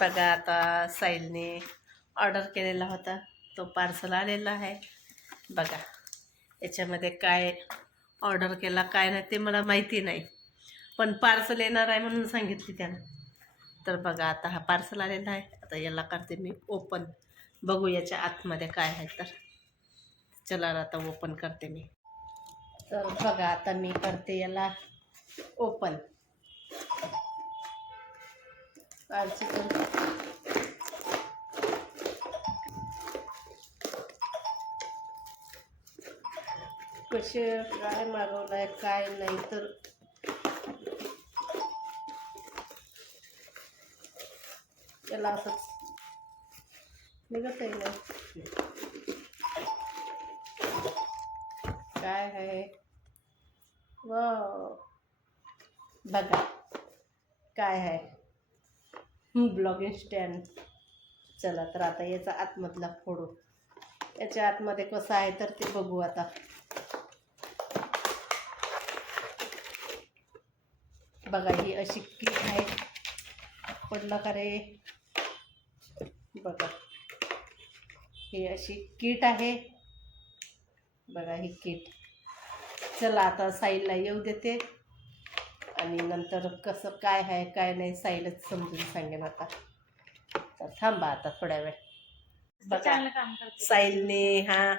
बघा आता साईलने ऑर्डर केलेला होता. तो पार्सल आलेला आहे. बघा याच्यामध्ये काय ऑर्डर केला काय नाही ते मला माहिती नाही. पण पार्सल येणार आहे म्हणून सांगितली त्यानं. तर बघा आता हा पार्सल आलेला आहे. आता याला करते मी ओपन बघू याच्या आतमध्ये काय आहे तर. चला आता ओपन करते मी. तर बघा आता मी करते याला ओपन पार्सल कसे काय मागवलंय काय नाही तर त्याला असंच निघत आहे काय बघा। काय ब्लॉगिंग स्टँड चला तर आता याचा आतमधला फोडू. याच्या आतमध्ये कसं आहे तर ते बघू आता. बघा ही अशी किट आहे. पडलं का रे? बघा. ही अशी किट आहे. बघा ही किट चला आता साईडला येऊ देते. आणि नंतर कसं काय आहे काय नाही साईलच समजून सांगेन आता. तर थांबा आता थोड्या वेळ. बघा साईलने हा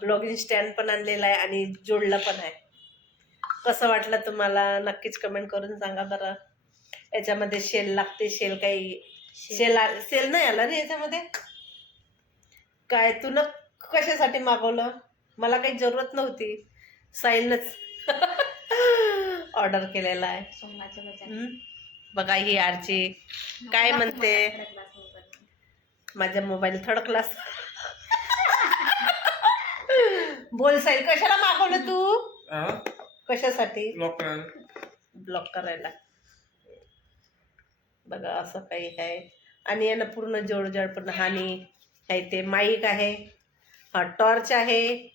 ब्लॉगिंग स्टँड पण आणलेला आहे आणि जोडला पण आहे. कसं वाटलं तुम्हाला? नक्कीच कमेंट करून सांगा बरं. याच्यामध्ये शेल लागते शेल काही? शेल सेल नाही आला रे याच्यामध्ये? काय तू न कशासाठी मागवलं? मला काही जरूरत नव्हती. साईलनंच. ऑर्डर केलेला आहे. बघा ही आरची. काय म्हणते? माझा मोबाईल थर्ड क्लास बोल साईल कशाला मागवलं तू? कशासाठी? ब्लॉक करायला. बघा असं काही आहे. आणि यानं पूर्ण जोडजाड पण हानी आहे ते. माईक आहे हा टॉर्च आहे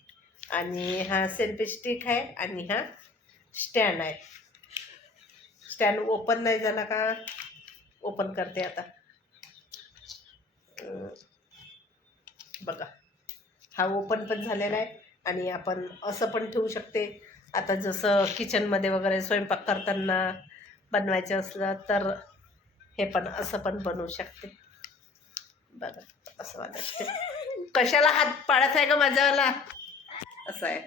आणि हा सेल्फी स्टिक आहे आणि हा स्टँड आहे. स्टँड ओपन नाही झाला का? ओपन करते आता. बघा. हा ओपन पण झालेला आहे आणि आपण असं पण ठेवू शकते. आता जसं किचनमध्ये वगैरे स्वयंपाक करताना बनवायचं असलं तर हे पण असं पण बनवू शकते. बघा असं वाटते. कशाला हात पाळत आहे का माझ्याला असं आहे.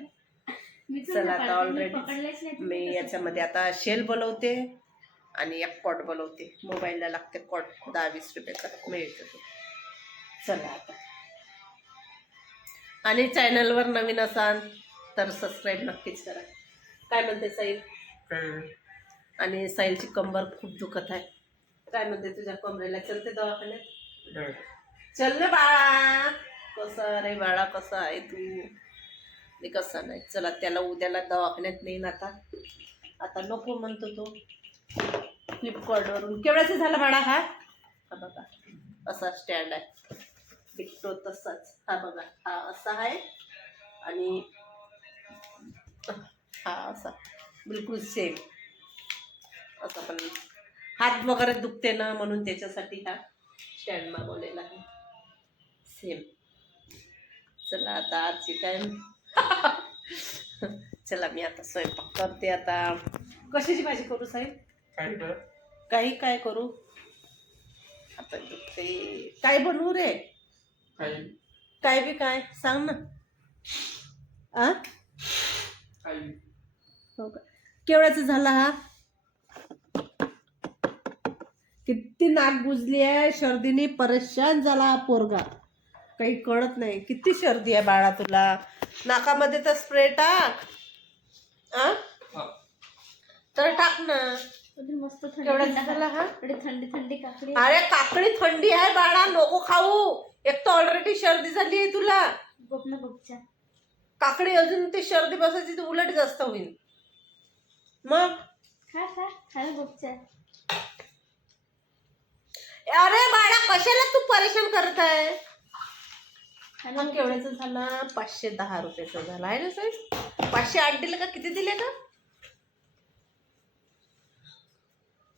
चला आता नाही मी याच्यामध्ये आता शेल बनवते आणि एक कॉट बनवते. मोबाईलला लागते कॉट दहा वीस रुपयाचा मिळतो तो. चला आता. आणि चॅनलवर नवीन असाल तर सबस्क्राईब नक्कीच करा. काय म्हणते साईल आणि साईलची कंबर खूप दुखत आहे. काय म्हणते तुझ्या कमरेला? चलते दवाखान्यात. चल ना बाळा. कसं रे बाळा कसं आहे तू? कसा नाही. चला त्याला उद्याला दवाखान्यात नेईन आता. आता नको म्हणतो तो. फ्लिपकार्टवरून केवढ्याचं झाला भाडा हा? हा बघा. असा स्टँड आहे. भेटतो तसाच. हा बघा. हा असा आहे. आणि हा असा. बिलकुल सेम असा पण हात वगैरे दुखते ना म्हणून त्याच्यासाठी हा स्टँड मागवलेला आहे. सेम चला आता आजची काय चला मी आता स्वयंपाक करते आता. कशाची भाजी करू साहेब? काही काय करू? आता दुखते काय बनवू रे? काय बी काय सांग ना. आ? हो का? केवढ्याचा झाला हा? किती नाक बुजली आहे शर्दीने परेशान झाला हा पोरगा. काही कळत नाही. किती सर्दी आहे बाळा तुला? नाकामध्ये तर स्प्रे टाक. आ? तर टाक ना. अजून मस्त थंडी केवढ्याचा थंड झाला इकडे थंडी थंडी काकडी. अरे काकडी थंडी आहे बाळा. नको खाऊ. एक तर ऑलरेडी सर्दी झाली आहे तुला. काकडी अजून ते सर्दी बसायची तर उलट जास्त होईल. मग? अरे बाळा कशाला तू परेशान करत आहे मग केवढ्याचं झालं? पाचशे दहा रुपयाचं झाला. आहे ना साहेब पाचशे आठ दिले का? किती दिले का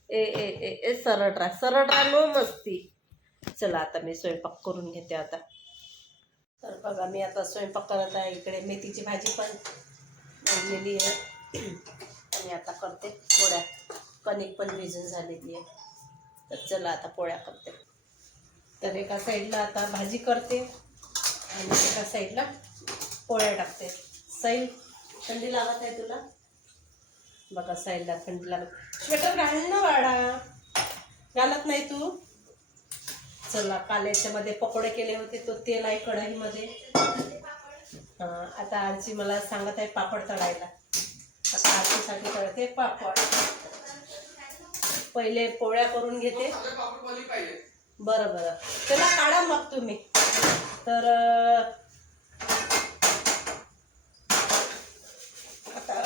ए ए ए ए सरळ राहा सरळ राहा नो मस्ती. चला आता मी स्वयंपाक करून घेते आता. तर बघा मी आता स्वयंपाक करत आहे इकडे. मेथीची भाजी पण बनलेली आहे. आणि आता करते पोळ्या. कणिक पण भिजून झालेली आहे. तर चला आता पोळ्या करते. तर एका साईडला आता भाजी करते. आणि एका साईडला पोळ्या टाकते. साईल थंडी लागत आहे तुला? बघा साईलला थंडी लागत. स्वेटर घाल ना वाडा घालत नाही तू. चला काल याच्यामध्ये पकोडे केले होते तो तेल आहे कढईमध्ये. हां आता आजी मला सांगत आहे पापड तळायला. आता आजीसाठी तळते पापड. पहिले पोळ्या करून घेते. बरं बरं. त्याला काढा मग तुम्ही. तर आता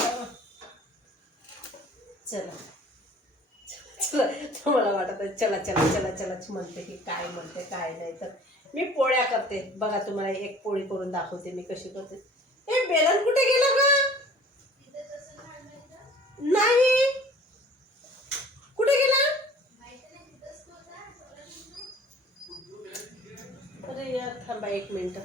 चला. चला मला वाटत चला चला चला चलाच म्हणते की काय म्हणते काय नाही तर. मी पोळ्या करते. बघा तुम्हाला एक पोळी करून दाखवते मी कशी करते. हे बेलन कुठे गेलं का नाही कुठे गेला अरे यार थांबा एक मिनिट.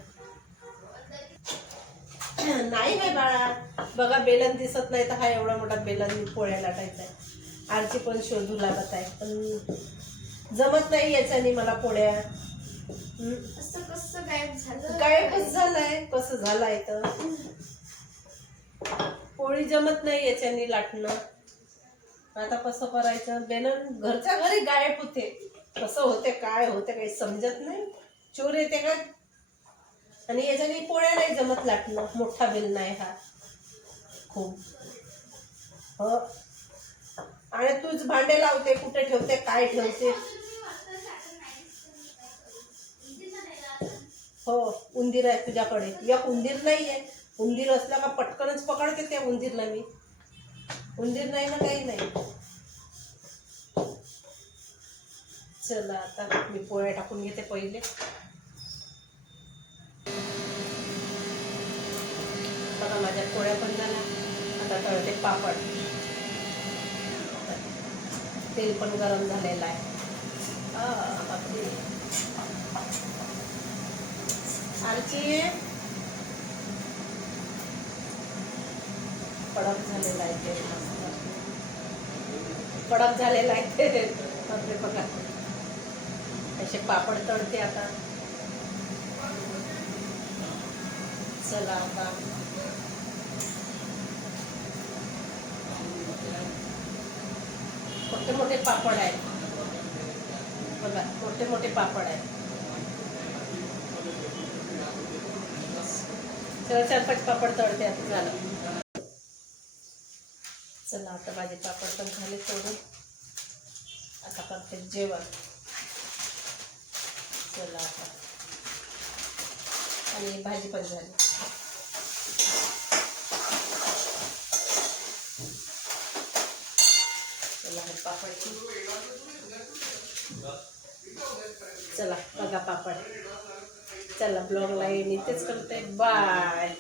नाही बाई बाळा. बघा बेलन दिसत नाही तर हा एवढा मोठा बेलन पोळ्या लाटायचा आहे आरची पण शोधू लागत आहे. पण जमत नाही याच्याने मला पोळ्या. असं कसं गायब झालं? कसं झालंय. कसं झालंय तर? पोळी जमत नाही याच्याने लाटणं. आता कसं करायचं? बेलन घरच्या घरी गायब होते. कसं होते काय होते काही समजत नाही. चोर येते का? आणि याच्याने पोळ्या नाही जमत लाटणं मोठा बेल नाही हा. खूप. हो? आणि तूच भांडे लावते कुठे ठेवते काय ठेवते? हो उंदीर आहे तुझ्याकडे. एक उंदीर नाही आहे उंदीर असला का पटकनच पकडते त्या उंदीरला मी. उंदीर नाही ना काही नाही. चला आता मी पोळ्या टाकून घेते पहिले. बघा माझ्या पोळ्या पण झाल्या. आता तळते पापड. तेल पण गरम झालेलं आहे. आणखी आरची कडक झालेला आहे ते कडक झालेला आहे ते. बघा. असे पापड तळते आता. चला आता मोठे मोठे पापड आहेत. बघा मोठे मोठे पापड आहेत. चला चार पाच पापड तळते आता झालं. चला आता माझे पापड पण झाले तोडून. आता करते जेवण. चला आता. आणि भाजी पण झाली. पापड. चला बघा पापड. चला ब्लॉगला येईन. इथेच करते बाय